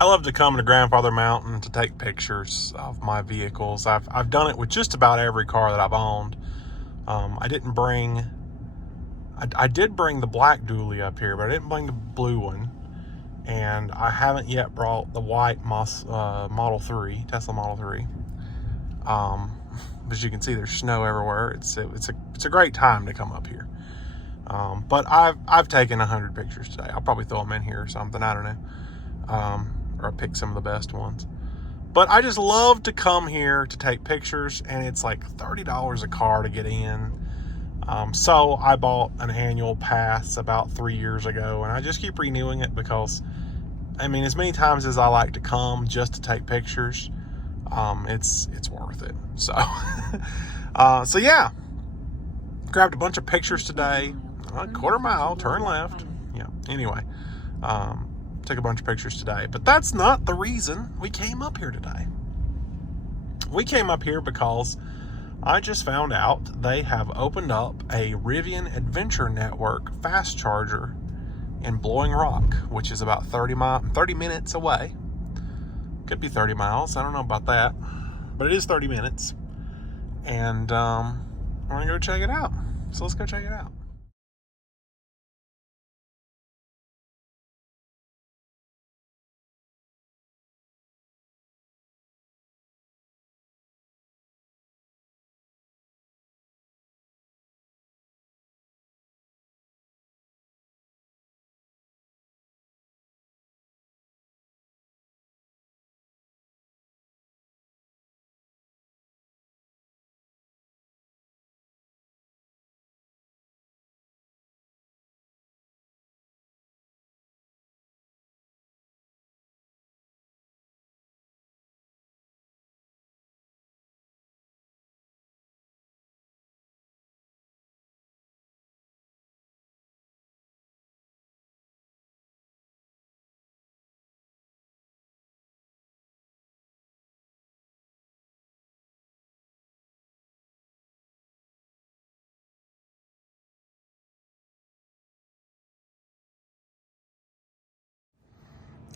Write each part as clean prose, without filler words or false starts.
I love to come to Grandfather Mountain to take pictures of my vehicles. I've done it with just about every car that I've owned. I did bring the black dually up here, but I didn't bring the blue one. And I haven't yet brought the white Model 3, Tesla Model 3. As you can see, there's snow everywhere. It's a great time to come up here. But I've taken 100 pictures today. I'll probably throw them in here or something. I don't know. Or I'll pick some of the best ones. But I just love to come here to take pictures, and it's like $30 a car to get in. So I bought an annual pass about 3 years ago, and I just keep renewing it because, I mean, as many times as I like to come just to take pictures, it's worth it. So, so yeah, grabbed a bunch of pictures today. A quarter mile, turn left. Yeah. Anyway, took a bunch of pictures today, but that's not the reason we came up here today. We came up here because I just found out they have opened up a Rivian Adventure Network fast charger in Blowing Rock, which is about 30 minutes away. Could be 30 miles. I don't know about that, but it is 30 minutes. And we're gonna go check it out. So let's go check it out.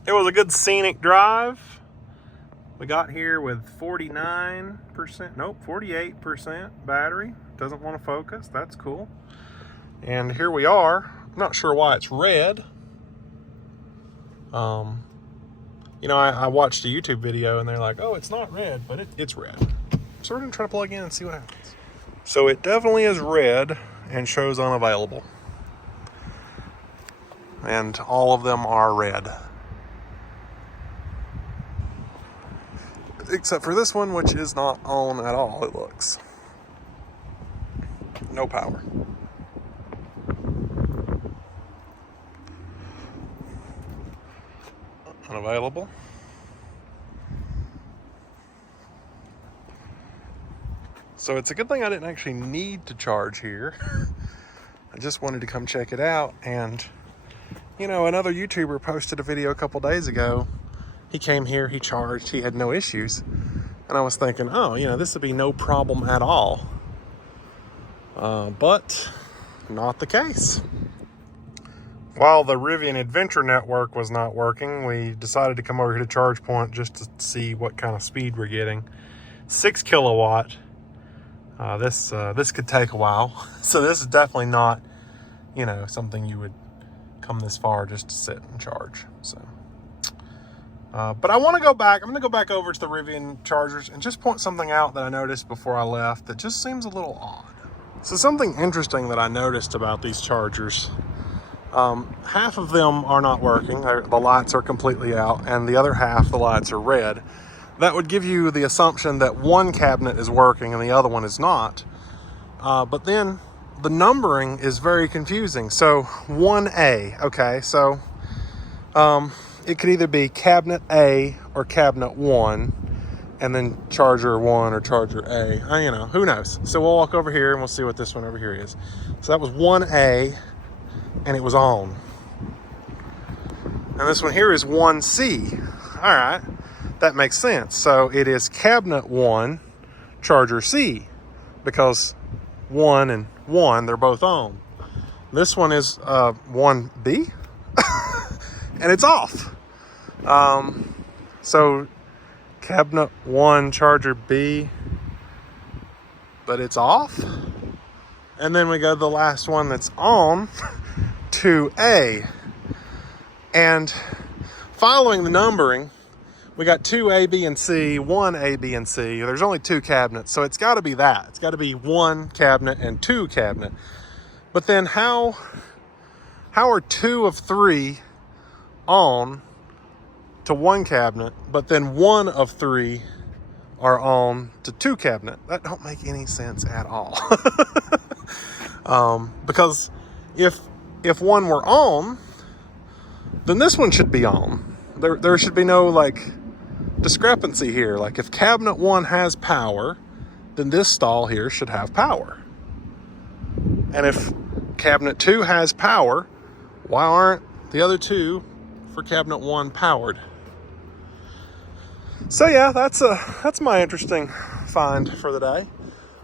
It was a good scenic drive. We got here with 48% battery. Doesn't want to focus. That's cool. And here we are. I'm not sure why it's red. You know, I watched a YouTube video and they're like, oh, it's not red, but it's red. So we're gonna try to plug in and see what happens. So it definitely is red and shows unavailable. And all of them are red. Except for this one, which is not on at all, it looks. No power. Unavailable. So it's a good thing I didn't actually need to charge here. I just wanted to come check it out. And, you know, another YouTuber posted a video a couple days ago. He came here, he charged, he had no issues. And I was thinking, oh, you know, this would be no problem at all. But not the case. While the Rivian Adventure Network was not working, we decided to come over here to ChargePoint just to see what kind of speed we're getting. 6 kilowatt. This could take a while. So this is definitely not, you know, something you would come this far just to sit and charge. So. But I want to go back. I'm going to go back over to the Rivian chargers and just point something out that I noticed before I left that just seems a little odd. So something interesting that I noticed about these chargers, half of them are not working. The lights are completely out, and the other half, the lights are red. That would give you the assumption that one cabinet is working and the other one is not. But then the numbering is very confusing. So 1A, okay, so it could either be cabinet A or cabinet 1, and then charger 1 or charger A. You know, who knows? So we'll walk over here and we'll see what this one over here is. So that was 1A, and it was on. And this one here is 1C. All right, that makes sense. So it is cabinet 1, charger C, because 1 and 1, they're both on. This one is 1B, and it's off. So cabinet 1, charger B, but it's off. And then we go to the last one that's on, to A. And following the numbering, we got 2 A, B, and C, 1 A, B, and C. There's only 2 cabinets, so it's got to be that. It's got to be 1 cabinet and 2 cabinet. But then how are 2 of 3 on to 1 cabinet, but then 1 of 3 are on to 2 cabinet? That don't make any sense at all. Because if 1 were on, then this one should be on. There should be no like discrepancy here. Like if cabinet 1 has power, then this stall here should have power. And if cabinet 2 has power, why aren't the other 2 for cabinet 1 powered? So yeah, that's my interesting find for the day.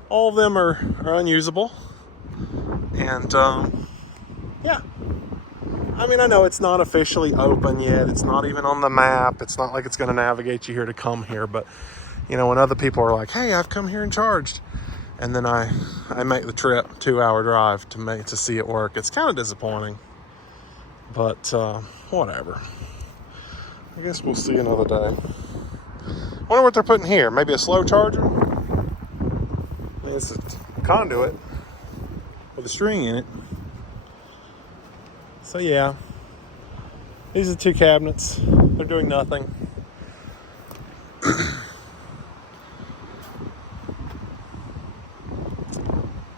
All of them are unusable. And yeah. I mean, I know it's not officially open yet. It's not even on the map. It's not like it's going to navigate you here to come here. But, you know, when other people are like, hey, I've come here and charged, and then I make the trip, 2-hour drive to see it work, it's kind of disappointing. But whatever. I guess we'll see another day. Wonder what they're putting here. Maybe a slow charger? I think it's a conduit with a string in it. So yeah, these are 2 cabinets. They're doing nothing.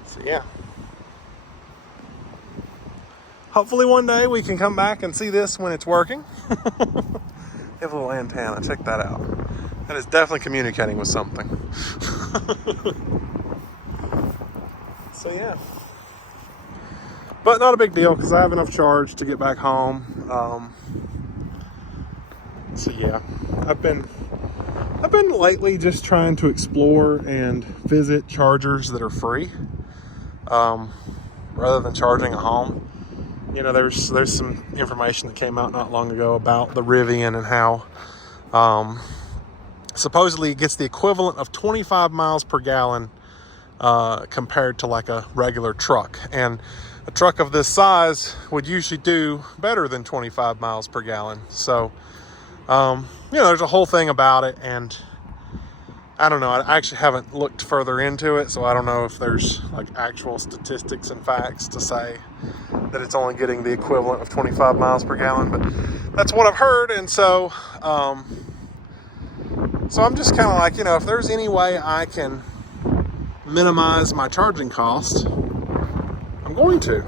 So yeah. Hopefully one day we can come back and see this when it's working. They have a little antenna, check that out. That is definitely communicating with something. So yeah. But not a big deal because I have enough charge to get back home. So yeah, I've been lately just trying to explore and visit chargers that are free, rather than charging at home. You know, there's some information that came out not long ago about the Rivian and how supposedly it gets the equivalent of 25 miles per gallon compared to like a regular truck. And a truck of this size would usually do better than 25 miles per gallon. So, you know, there's a whole thing about it, and I don't know. I actually haven't looked further into it, so I don't know if there's like actual statistics and facts to say that it's only getting the equivalent of 25 miles per gallon, but that's what I've heard. And so, so I'm just kind of like, you know, if there's any way I can minimize my charging cost, I'm going to.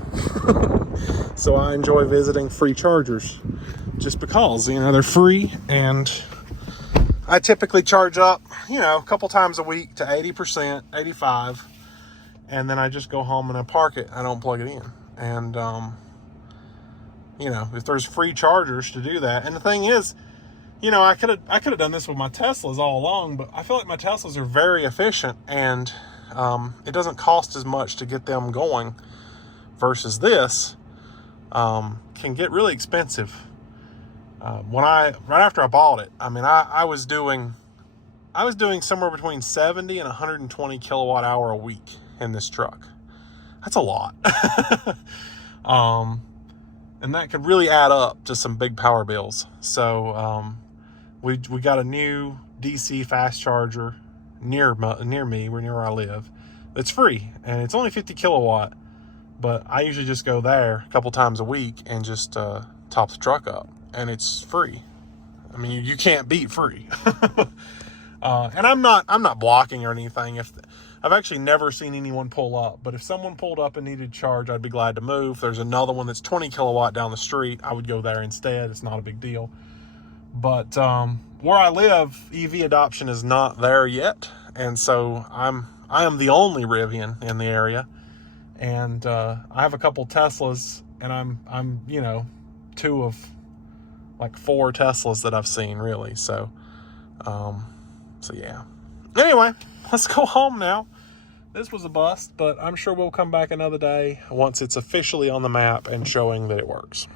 So I enjoy visiting free chargers just because, you know, they're free, and I typically charge up, you know, a couple times a week to 80%, 85%, and then I just go home and I park it. I don't plug it in. And, you know, if there's free chargers to do that. And the thing is, you know, I could have done this with my Teslas all along, but I feel like my Teslas are very efficient, and it doesn't cost as much to get them going versus this can get really expensive. Right after I bought it, I mean, I was doing somewhere between 70 and 120 kilowatt hour a week in this truck. That's a lot. And that could really add up to some big power bills. So we got a new DC fast charger near me, where I live. It's free, and it's only 50 kilowatt. But I usually just go there a couple times a week and just top the truck up, and it's free. I mean, you can't beat free. And I'm not blocking or anything. I've actually never seen anyone pull up, but if someone pulled up and needed charge, I'd be glad to move. There's another one that's 20 kilowatt down the street. I would go there instead. It's not a big deal. But where I live, EV adoption is not there yet, and so I am the only Rivian in the area. And I have a couple Teslas, and I'm you know, 2 of like 4 Teslas that I've seen, really. So yeah. Anyway, let's go home now. This was a bust, but I'm sure we'll come back another day once it's officially on the map and showing that it works.